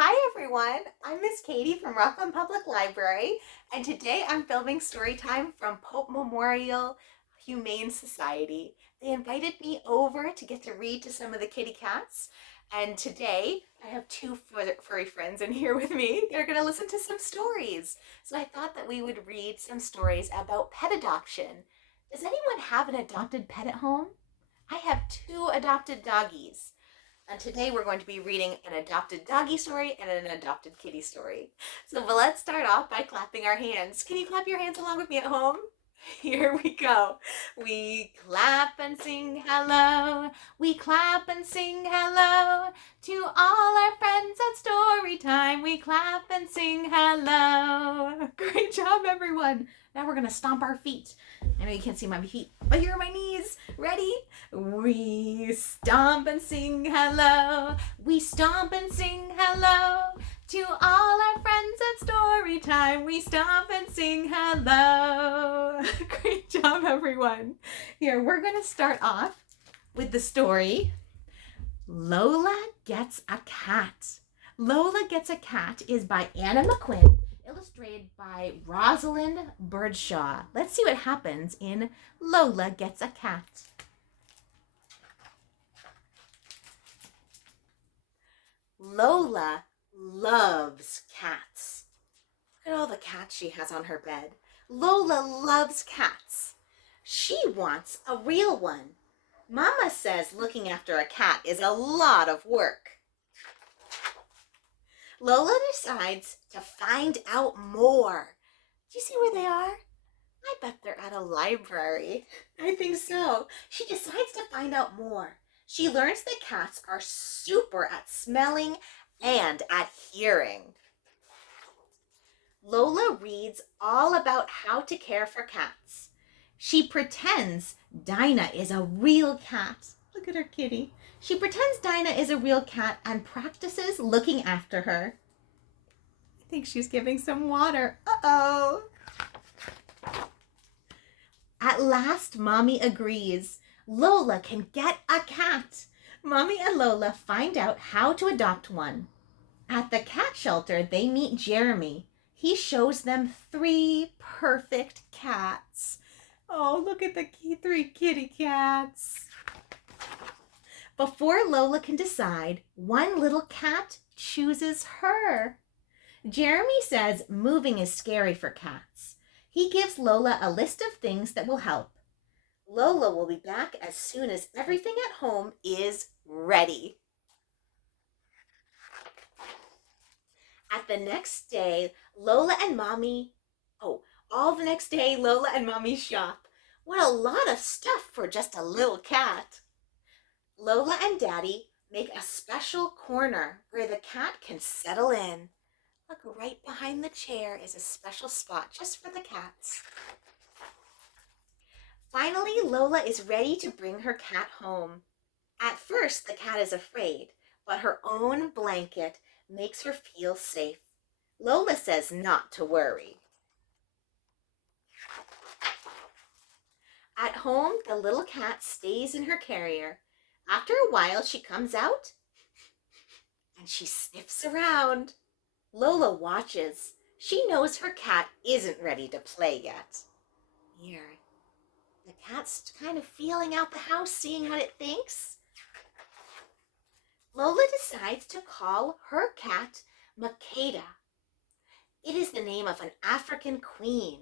Hi everyone, I'm Miss Katie from Rockland Public Library, and today I'm filming Storytime from Pope Memorial Humane Society. They invited me over to get to read to some of the kitty cats, and today I have two furry friends in here with me. They're going to listen to some stories. So I thought that we would read some stories about pet adoption. Does anyone have an adopted pet at home? I have two adopted doggies. And today we're going to be reading an adopted doggy story and an adopted kitty story. But let's start off by clapping our hands. Can you clap your hands along with me at home? Here we go. We clap and sing hello. We clap and sing hello. To all our friends at Storytime, we clap and sing hello. Great job, everyone. Now we're going to stomp our feet. I know you can't see my feet, but here are my knees. Ready? We stomp and sing hello. We stomp and sing hello. To all our friends at Storytime, we stomp and sing hello. Great job, everyone. Here, we're going to start off with the story, Lola Gets a Cat. Lola Gets a Cat is by Anna McQuinn, illustrated by Rosalind Beardshaw. Let's see what happens in Lola Gets a Cat. Lola loves cats. Look at all the cats she has on her bed. Lola loves cats. She wants a real one. Mama says looking after a cat is a lot of work. Lola decides to find out more. Do you see where they are? I bet they're at a library. I think so. She decides to find out more. She learns that cats are super at smelling and at hearing. Lola reads all about how to care for cats. She pretends Dinah is a real cat. Look at her kitty. She pretends Dinah is a real cat and practices looking after her. I think she's giving some water. Uh-oh. At last, Mommy agrees. Lola can get a cat. Mommy and Lola find out how to adopt one. At the cat shelter, they meet Jeremy. He shows them 3 perfect cats. Oh, look at the 3 kitty cats. Before Lola can decide, one little cat chooses her. Jeremy says moving is scary for cats. He gives Lola a list of things that will help. Lola will be back as soon as everything at home is ready. All the next day, Lola and Mommy shop. What a lot of stuff for just a little cat. Lola and Daddy make a special corner where the cat can settle in. Look, right behind the chair is a special spot just for the cats. Finally, Lola is ready to bring her cat home. At first, the cat is afraid, but her own blanket makes her feel safe. Lola says not to worry. At home, the little cat stays in her carrier. After a while, she comes out and she sniffs around. Lola watches. She knows her cat isn't ready to play yet. Here, the cat's kind of feeling out the house, seeing what it thinks. Lola decides to call her cat Makeda. It is the name of an African queen.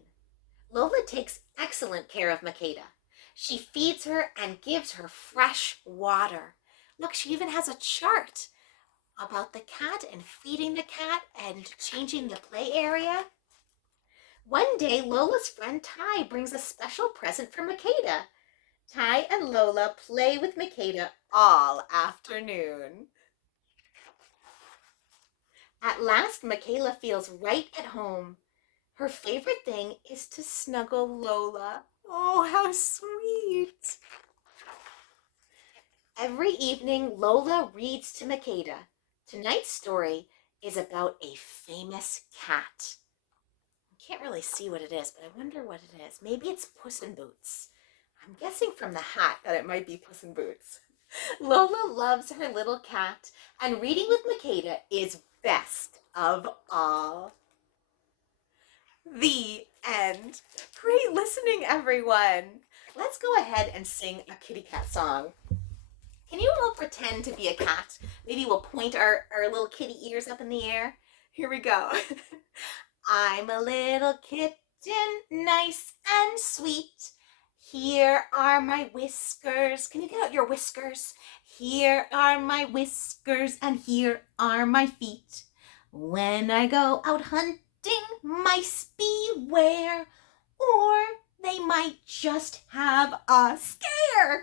Lola takes excellent care of Makeda. She feeds her and gives her fresh water. Look, she even has a chart about the cat and feeding the cat and changing the play area. One day, Lola's friend Ty brings a special present for Makeda. Ty and Lola play with Makeda all afternoon. At last, Makeda feels right at home. Her favorite thing is to snuggle Lola. Oh, how sweet. Every evening, Lola reads to Makeda. Tonight's story is about a famous cat. I can't really see what it is, but I wonder what it is. Maybe it's Puss in Boots. I'm guessing from the hat that it might be Puss in Boots. Lola loves her little cat, and reading with Makeda is best of all. The end. Great listening, everyone. Let's go ahead and sing a kitty cat song. Can you all pretend to be a cat? Maybe we'll point our little kitty ears up in the air. Here we go. I'm a little kitten, nice and sweet. Here are my whiskers. Can you get out your whiskers? Here are my whiskers and here are my feet. When I go out hunting, mice beware, or they might just have a scare.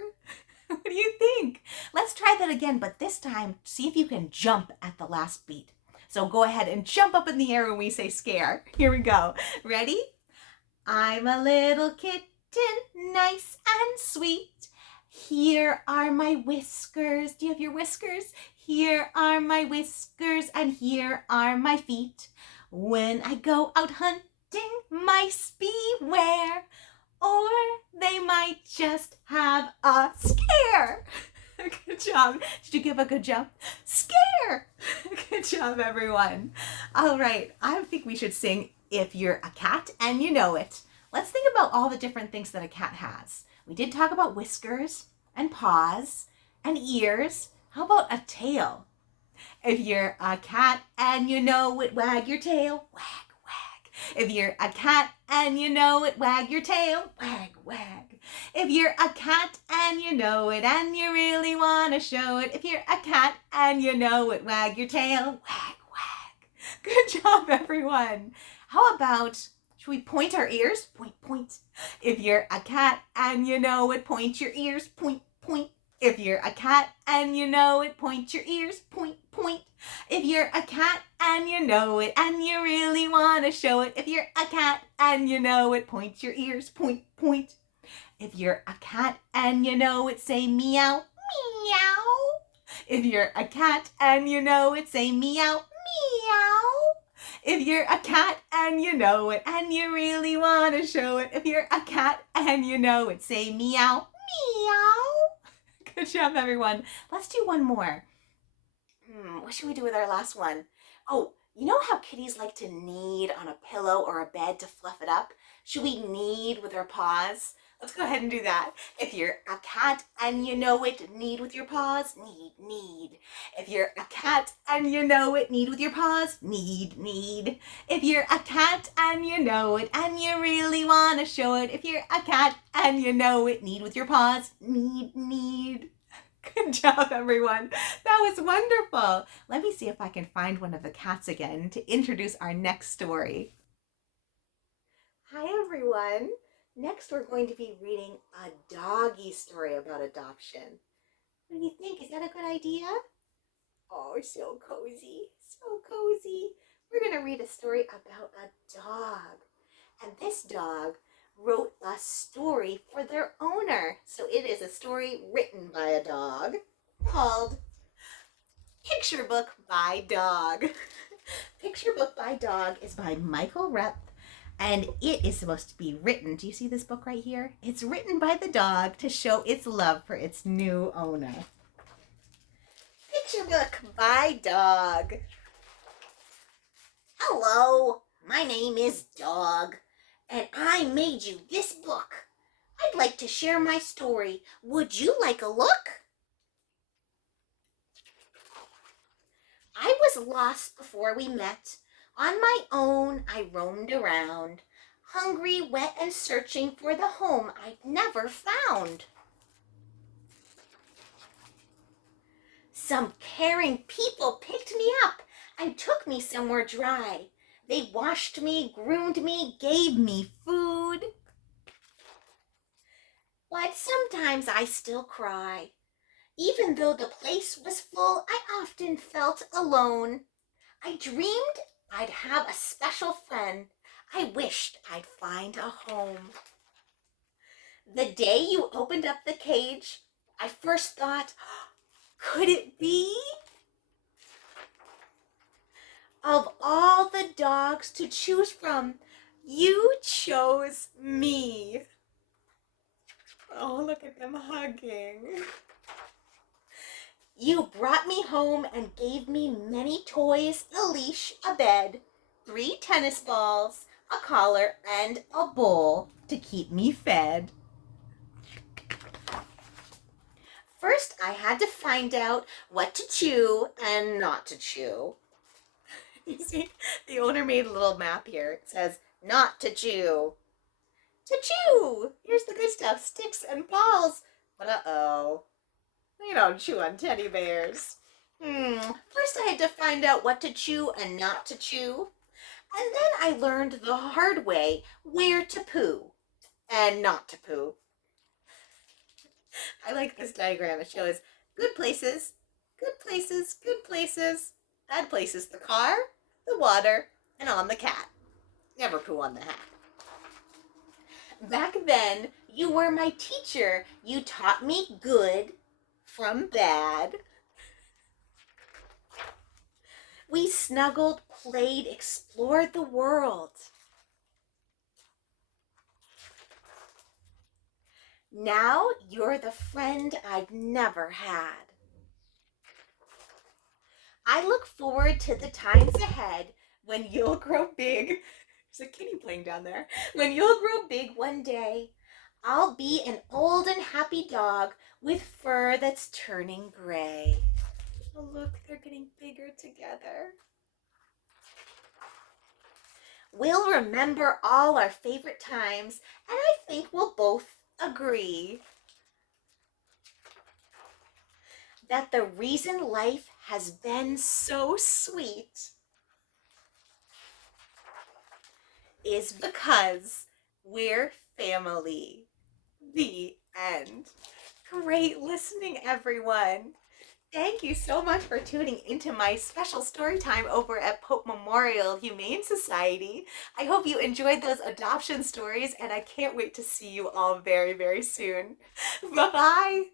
What do you think? Let's try that again, but this time, see if you can jump at the last beat. So go ahead and jump up in the air when we say scare. Here we go. Ready? I'm a little kitten, nice and sweet. Here are my whiskers. Do you have your whiskers? Here are my whiskers and here are my feet. When I go out hunting, mice beware, or they might just have a scare. Good job. Did you give a good jump? Scare. Good job, everyone. All right, I think we should sing If You're a Cat and You Know It. Let's think about all the different things that a cat has. We did talk about whiskers and paws and ears. How about a tail? If you're a cat and you know it, wag your tail, wag, wag. If you're a cat and you know it, wag your tail, wag, wag. If you're a cat and you know it and you really want to show it, if you're a cat and you know it, wag your tail, wag, wag. Good job, everyone. How about, should we point our ears? Point, point. If you're a cat and you know it, point your ears, point, point. If you're a cat and you know it, point your ears, point, point. If you're a cat and you know it and you really want to show it, if you're a cat and you know it, point your ears, point, point. If you're a cat and you know it, say meow, meow. If you're a cat and you know it, say meow, meow. If you're a cat and you know it and you really want to show it, if you're a cat and you know it, say meow, meow. Good job, everyone. Let's do one more. What should we do with our last one? Oh, you know how kitties like to knead on a pillow or a bed to fluff it up? Should we knead with our paws? Let's go ahead and do that. If you're a cat and you know it, knead with your paws, knead, knead. If you're a cat and you know it, knead with your paws, knead, knead. If you're a cat and you know it and you really want to show it, if you're a cat and you know it, knead with your paws, knead, knead. Good job, everyone. That was wonderful. Let me see if I can find one of the cats again to introduce our next story. Hi, everyone. Next, we're going to be reading a doggy story about adoption. What do you think? Is that a good idea? Oh, so cozy. So cozy. We're going to read a story about a dog. And this dog wrote a story for their owner. So it is a story written by a dog called Picture Book by Dog. Picture Book by Dog is by Michael Relth, and it is supposed to be written. Do you see this book right here? It's written by the dog to show its love for its new owner. Picture Book by Dog. Hello, my name is Dog, and I made you this book. I'd like to share my story. Would you like a look? I was lost before we met. On my own, I roamed around, hungry, wet, and searching for the home I'd never found. Some caring people picked me up and took me somewhere dry. They washed me, groomed me, gave me food. But sometimes I still cry. Even though the place was full, I often felt alone. I dreamed I'd have a special friend. I wished I'd find a home. The day you opened up the cage, I first thought, could it be? Of all the dogs to choose from, you chose me. Oh, look at them hugging. You brought me home and gave me many toys, a leash, a bed, 3 tennis balls, a collar, and a bowl to keep me fed. First, I had to find out what to chew and not to chew. You see, the owner made a little map here. It says, not to chew. To chew! Here's the good stuff, sticks and balls. But uh-oh, you don't chew on teddy bears. First I had to find out what to chew and not to chew. And then I learned the hard way where to poo and not to poo. I like this diagram. It shows good places, good places, good places, bad places, the car, the water, and on the cat. Never poo on the hat. Back then, you were my teacher. You taught me good from bad. We snuggled, played, explored the world. Now you're the friend I've never had. I look forward to the times ahead when you'll grow big. There's a kitty playing down there. When you'll grow big one day, I'll be an old and happy dog with fur that's turning gray. Oh, look, they're getting bigger together. We'll remember all our favorite times, and I think we'll both agree that the reason life has been so sweet is because we're family. The end. Great listening, everyone. Thank you so much for tuning into my special story time over at Pope Memorial Humane Society. I hope you enjoyed those adoption stories, and I can't wait to see you all very, very soon. Bye-bye.